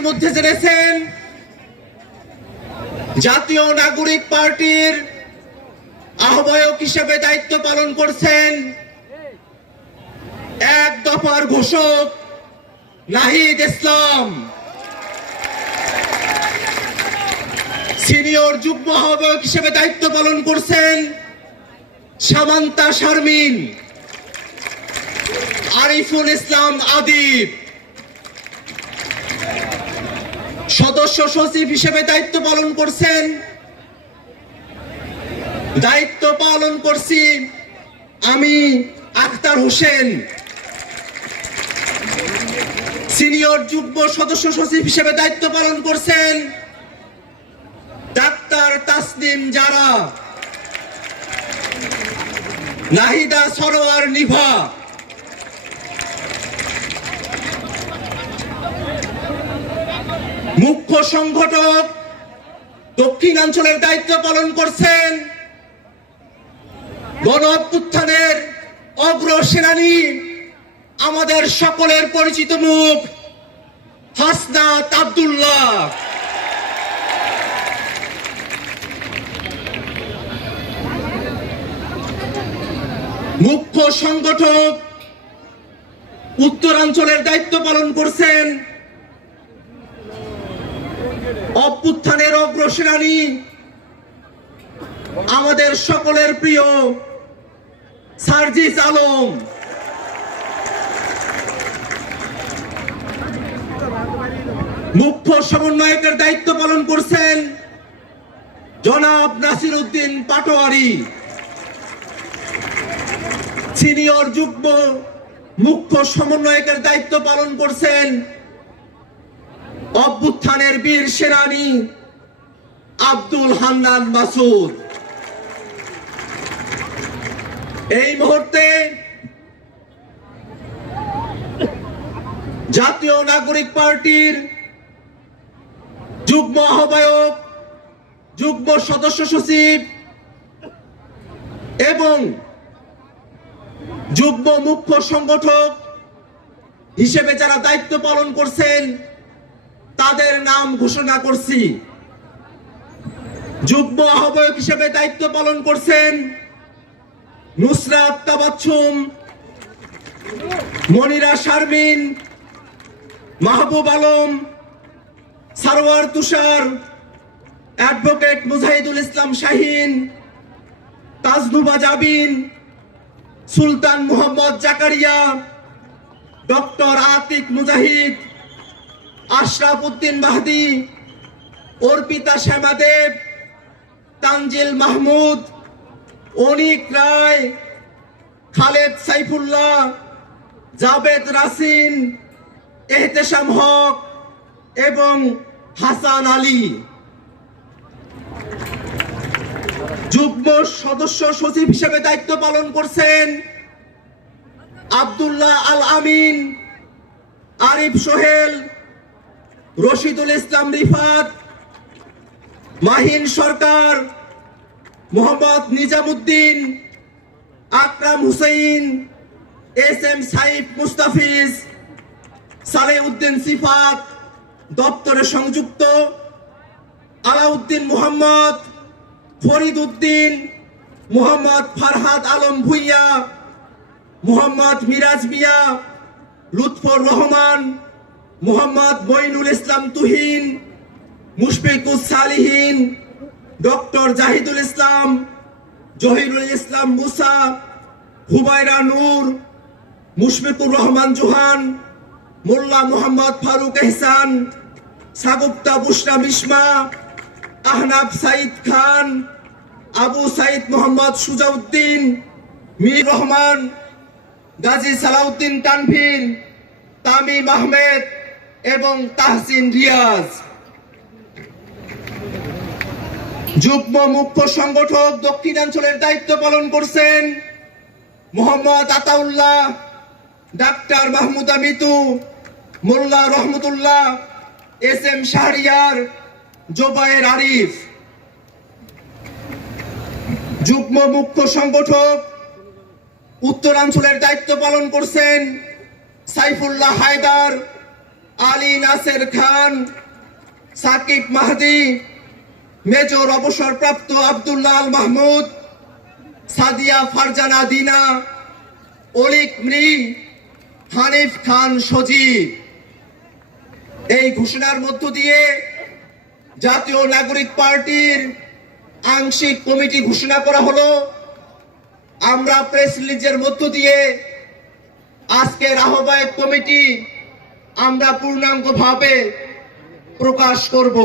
ইতিমধ্যে জেনেছেন জাতীয় নাগরিক পার্টির আহ্বায়ক হিসেবে দায়িত্ব পালন করছেন এক দফার ঘোষক নাহিদ ইসলাম। সিনিয়র যুগ্ম আহ্বায়ক হিসেবে দায়িত্ব পালন করছেন সামান্তা শারমিন, আরিফুল ইসলাম আদিব। সদস্য সচিব হিসেবে দায়িত্ব পালন করছেন। দায়িত্ব পালন করছি আমি আখতার হোসেন। সিনিয়র যুগ্ম সদস্য সচিব হিসেবে দায়িত্ব পালন করছেন ডাক্তার তাসনিম যারা নাহিদা সরোয়ার নিভা। মুখ্য সংগঠক দক্ষিণাঞ্চলের দায়িত্ব পালন করছেন গণ অভ্যুত্থানের অগ্রসেনানী, আমাদের সকলের পরিচিত মুখ, হাসনাত আব্দুল্লাহ। মুখ্য সংগঠক উত্তরাঞ্চলের দায়িত্ব পালন করছেন অভ্যুত্থানের অগ্রসেনানী, আমাদের সকলের প্রিয় সার্জিস আলম। মুখ্য সমন্বয়কের দায়িত্ব পালন করছেন জনাব নাসির উদ্দিন পাটোয়ারি। সিনিয়র যুগ্ম মুখ্য সমন্বয়কের দায়িত্ব পালন করছেন অভ্যুত্থানের বীর সেনানী আব্দুল হান্নান মাসুদ। এই মুহূর্তে জাতীয় নাগরিক পার্টির যুগ্ম আহ্বায়ক, যুগ্ম সদস্য সচিব এবং যুগ্ম মুখ্য সংগঠক হিসেবে যারা দায়িত্ব পালন করছেন তাদের নাম ঘোষণা করছি। যুগ্ম আহ্বায়ক হিসেবে দায়িত্ব পালন করছেন নুসরাত তাবাচ্ছুম, মনিরা শারমিন, মাহবুব আলম, সারোয়ার তুষার, অ্যাডভোকেট মুজাহিদুল ইসলাম শাহিন তাজনুবা জাবিন, সুলতান মোহাম্মদ জাকারিয়া, ডক্টর আতিক মুজাহিদ আশরাফ উদ্দিন মাহদি, অর্পিতা শ্যামাদেব, তানজিল মাহমুদ, অনিক রায়, খালেদ সাইফুল্লাহ, জাবেদ রাসিন, এহতেশাম হক এবং হাসান আলী। যুগ্ম সদস্য সচিব হিসেবে দায়িত্ব পালন করছেন আবদুল্লাহ আল আমিন, আরিফ সোহেল রশিদুল ইসলাম রিফাত, মাহিন সরকার, মোহাম্মদ নিজামুদ্দিন, আকরাম হুসেইন, এস এম সাইফ মুস্তাফিজ সালে উদ্দিন সিফাত, দপ্তরে সংযুক্ত, আলাউদ্দিন মোহাম্মদ ফরিদ উদ্দিন মোহাম্মদ ফারহাদ আলম ভুইয়া, মোহাম্মদ মিরাজ মিয়া, লুৎফর রহমান মোহাম্মদ মঈনুল ইসলাম তুহিন, মুশফিকুস সালিহিন, ডক্টর জাহিদুল ইসলাম, জহিরুল ইসলাম মুসা হুবাইরা নূর, মুশফিকুর রহমান জোহান, মোল্লা মোহাম্মদ ফারুক এহসান, সাগুপ্তা বুসরা বিস্মা আহনাব সাইদ খান, আবু সাইদ মোহাম্মদ সুজাউদ্দিন, মীর রহমান, গাজী সালাউদ্দিন তানভীর, তামিম আহমেদ এবং তাহসিন রিয়াজ। যুগ্ম মুখ্য সংগঠক দক্ষিণাঞ্চলের দায়িত্ব পালন করছেন Mohammad Ataullah, doctor Mahmuda Mitu, Molla Rahmatullah, S M Shahriar, Zobayer Arif. যুগ্ম মুখ্য সংগঠক উত্তরাঞ্চলের দায়িত্ব পালন করছেন সাইফুল্লাহ হায়দার আলী নাসের খান, সাকিব মাহদি, মেজর অবসরপ্রাপ্ত আব্দুল্লাহ মাহমুদ, সাদিয়া ফারজানা দিনা, অলিক মৃ, হানিফ খান সজীব। এই ঘোষণার মধ্য দিয়ে জাতীয় নাগরিক পার্টির আংশিক কমিটি ঘোষণা করা হলো। আমরা প্রেস রিলিজের মধ্য দিয়ে আজকের আহ্বায়ক কমিটি আমরা পূর্ণাঙ্গভাবে প্রকাশ করব।